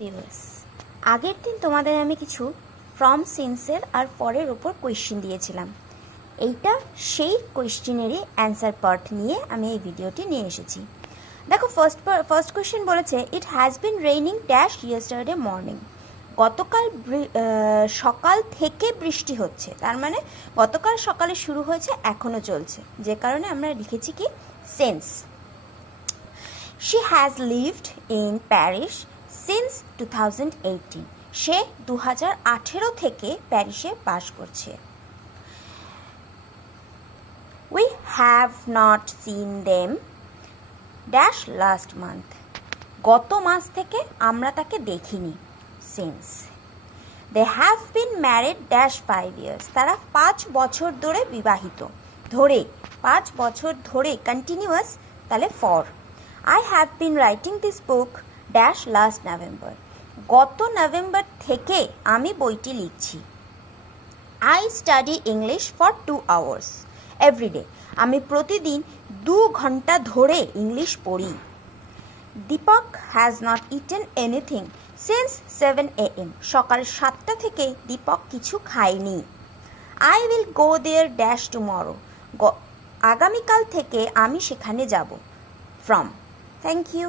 Viewers, আগের দিন তোমাদের আমি কিছু ফ্রম সিন্সের আর ফরের উপর কোয়েশ্চেন দিয়েছিলাম। এইটা সেই কোয়েশ্চেনেরই অ্যান্সার পার্ট নিয়ে আমি এই ভিডিওটি নিয়ে এসেছি। দেখো, ফার্স্ট কোয়েশ্চেন বলেছে, it has been raining dash yesterday morning. গতকাল সকাল থেকে বৃষ্টি হচ্ছে, তার মানে গতকাল সকালে শুরু হয়েছে, এখনও চলছে, যে কারণে আমরা লিখেছি কি sense. She has lived in Paris since 2018। সে 2018 থেকে প্যারিসে বাস করছে। We have not seen them dash last month. গত মাস থেকে আমরা তাকে দেখিনি, since. They have been married dash 5 years। তারা 5 বছর ধরে বিবাহিত, 5 বছর ধরে কন্টিনিউয়াস, তাহলে for. I have been writing this book dash last November. গত নভেম্বর থেকে আমি বইটি লিখছি। I study English for 2 hours everyday. আমি প্রতিদিন 2 ঘন্টা ধরে ইংলিশ পড়ি। Deepak has not eaten anything since 7 AM। সকাল 7টা থেকে দীপক কিছু খায়নি। I will go there dash tomorrow. আগামীকাল থেকে আমি সেখানে যাব, ফ্রম। Thank you.